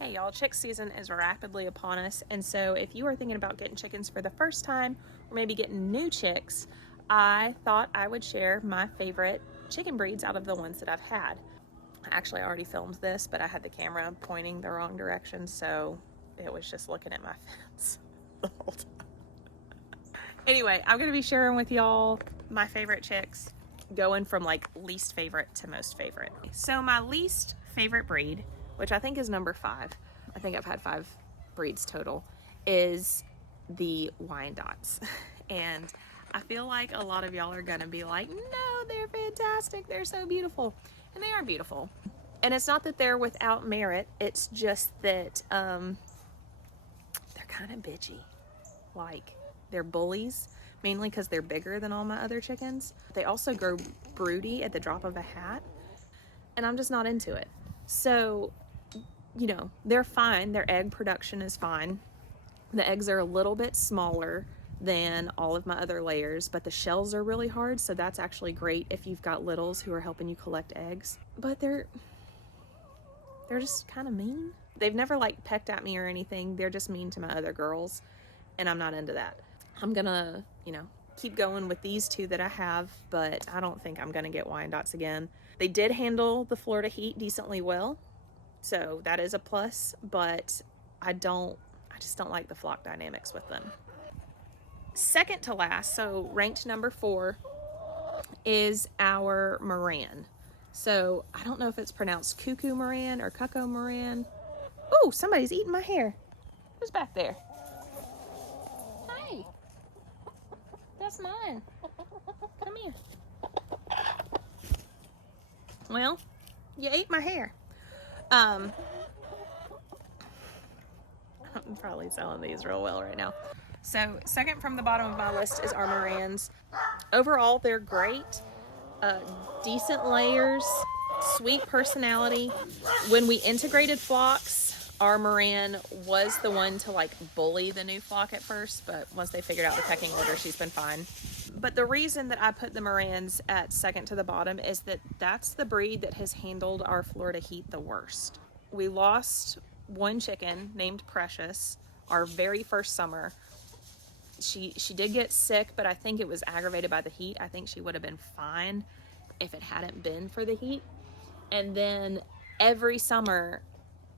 Hey y'all, chick season is rapidly upon us, and so if you are thinking about getting chickens for the first time or maybe getting new chicks, I thought I would share my favorite chicken breeds out of the ones that I've had. Actually, I already filmed this, but I had the camera pointing the wrong direction, so it was just looking at my fence the whole time. Anyway, I'm gonna be sharing with y'all my favorite chicks, going from like least favorite to most favorite. So my least favorite breed, which I think is number 5, I think I've had 5 breeds total, is the Wyandottes. And I feel like a lot of y'all are gonna be like, no, they're fantastic, they're so beautiful. And they are beautiful. And it's not that they're without merit, it's just that they're kind of bitchy. Like, they're bullies, mainly because they're bigger than all my other chickens. They also grow broody at the drop of a hat, and I'm just not into it. So, you know, they're fine. Their egg production is fine. The eggs are a little bit smaller than all of my other layers, but the shells are really hard, so that's actually great if you've got littles who are helping you collect eggs. But they're just kind of mean. They've never like pecked at me or anything. They're just mean to my other girls, and I'm not into that. I'm gonna, keep going with these 2 that I have, but I don't think I'm gonna get Wyandottes again. They did handle the Florida heat decently well, so that is a plus, but I just don't like the flock dynamics with them. Second to last, so ranked number 4, is our Maran. So I don't know if it's pronounced cuckoo Maran or cuckoo Maran. Oh, somebody's eating my hair. Who's back there? Hey, that's mine. Come here. Well, you ate my hair. I'm probably selling these real well right now. So second from the bottom of my list is our Marans. Overall, they're great. Decent layers, sweet personality. When we integrated flocks, our Maran was the one to like bully the new flock at first, but once they figured out the pecking order, she's been fine. But the reason that I put the Marans at second to the bottom is that that's the breed that has handled our Florida heat the worst. We lost one chicken named Precious our very first summer. She did get sick, but I think it was aggravated by the heat. I think she would have been fine if it hadn't been for the heat. And then every summer,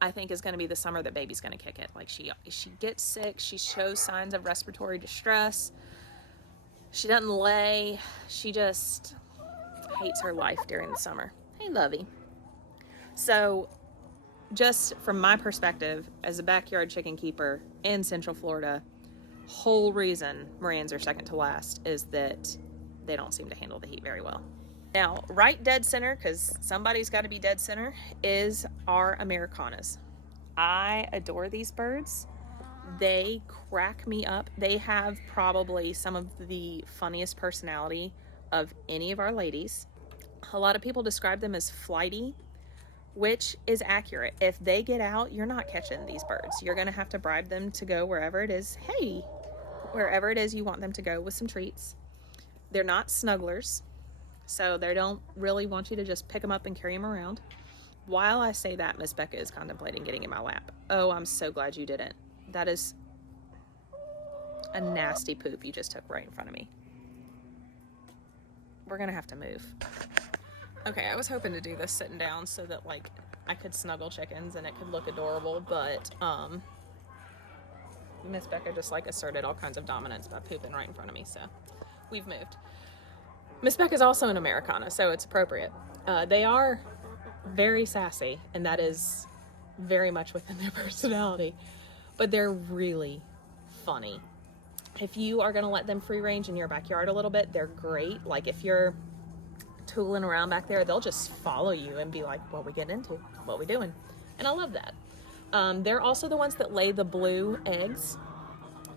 I think, is going to be the summer that baby's going to kick it. Like, she gets sick, she shows signs of respiratory distress, she doesn't lay, she just hates her life during the summer. Hey, Lovey. So, just from my perspective, as a backyard chicken keeper in Central Florida, whole reason Marans are second to last is that they don't seem to handle the heat very well. Now, right dead center, because somebody's got to be dead center, is our Ameraucanas. I adore these birds. They crack me up. They have probably some of the funniest personality of any of our ladies. A lot of people describe them as flighty, which is accurate. If they get out, you're not catching these birds. You're going to have to bribe them to go wherever it is. Hey, wherever it is you want them to go with some treats. They're not snugglers, so they don't really want you to just pick them up and carry them around. While I say that, Miss Becca is contemplating getting in my lap. Oh, I'm so glad you didn't. That is a nasty poop you just took right in front of me. We're gonna have to move. Okay, I was hoping to do this sitting down so that like I could snuggle chickens and it could look adorable, but Miss Becca just like asserted all kinds of dominance by pooping right in front of me, so we've moved. Miss Becca's also an Ameraucana, so it's appropriate. They are very sassy, and that is very much within their personality, but they're really funny. If you are gonna let them free range in your backyard a little bit, they're great. Like if you're tooling around back there, they'll just follow you and be like, what we getting into? What we doing? And I love that. They're also the ones that lay the blue eggs,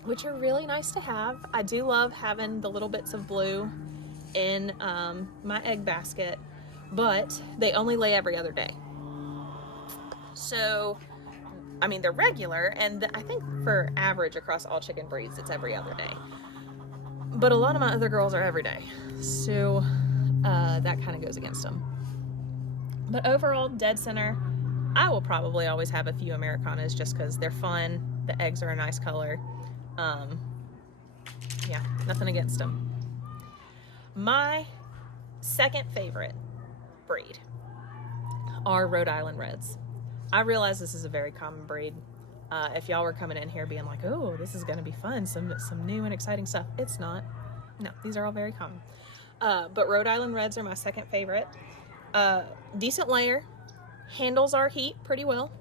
which are really nice to have. I do love having the little bits of blue in my egg basket, but they only lay every other day. So, I mean, they're regular, and I think for average across all chicken breeds, it's every other day. But a lot of my other girls are every day, so that kind of goes against them. But overall, dead center, I will probably always have a few Ameraucanas just because they're fun. The eggs are a nice color. Yeah, nothing against them. My second favorite breed are Rhode Island Reds. I realize this is a very common breed. If y'all were coming in here being like, oh, this is going to be fun, some new and exciting stuff, it's not. No, these are all very common. But Rhode Island Reds are my second favorite. Decent layer, handles our heat pretty well.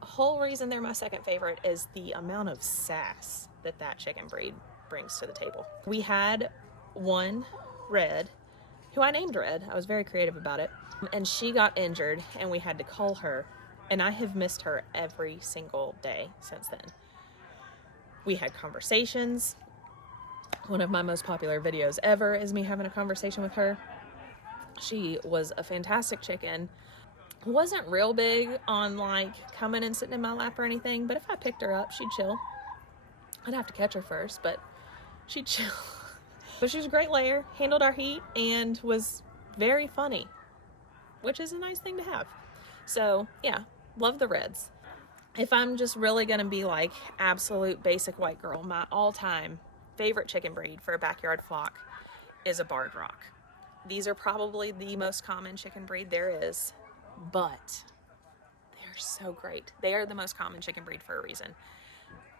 The whole reason they're my second favorite is the amount of sass that chicken breed brings to the table. We had one red, who I named Red. I was very creative about it. And she got injured and we had to cull her. And I have missed her every single day since then. We had conversations. One of my most popular videos ever is me having a conversation with her. She was a fantastic chicken. Wasn't real big on like coming and sitting in my lap or anything, but if I picked her up, she'd chill. I'd have to catch her first, but she'd chill. But she was a great layer, handled our heat, and was very funny, which is a nice thing to have. So yeah, love the Reds. If I'm just really gonna be like absolute basic white girl, my all-time favorite chicken breed for a backyard flock is a Barred Rock. These are probably the most common chicken breed there is, but they're so great. They are the most common chicken breed for a reason.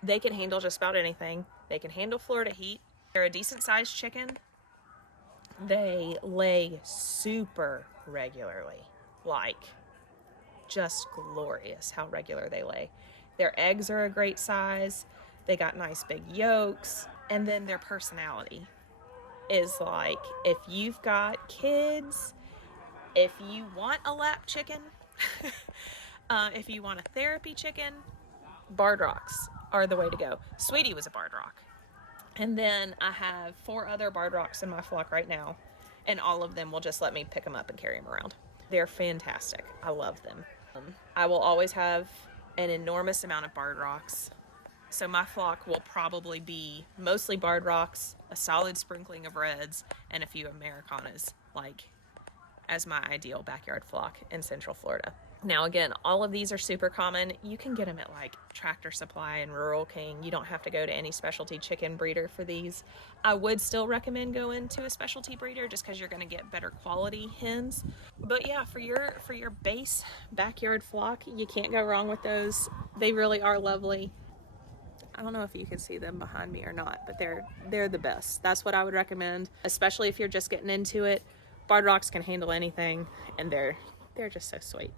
They can handle just about anything. They can handle Florida heat. They're a decent sized chicken. They lay super regularly, like just glorious how regular they lay. Their eggs are a great size. They got nice big yolks. And then their personality is like, if you've got kids, if you want a lap chicken, if you want a therapy chicken, Barred Rocks are the way to go. Sweetie was a Barred Rock. And then I have 4 other Barred Rocks in my flock right now, and all of them will just let me pick them up and carry them around. They're fantastic. I love them. I will always have an enormous amount of Barred Rocks. So my flock will probably be mostly Barred Rocks, a solid sprinkling of Reds, and a few Ameraucanas, like as my ideal backyard flock in Central Florida. Now again, all of these are super common. You can get them at like Tractor Supply and Rural King. You don't have to go to any specialty chicken breeder for these. I would still recommend going to a specialty breeder just because you're going to get better quality hens. But yeah, for your base backyard flock, you can't go wrong with those. They really are lovely. I don't know if you can see them behind me or not, but they're the best. That's what I would recommend, especially if you're just getting into it. Barred Rocks can handle anything, and they're just so sweet.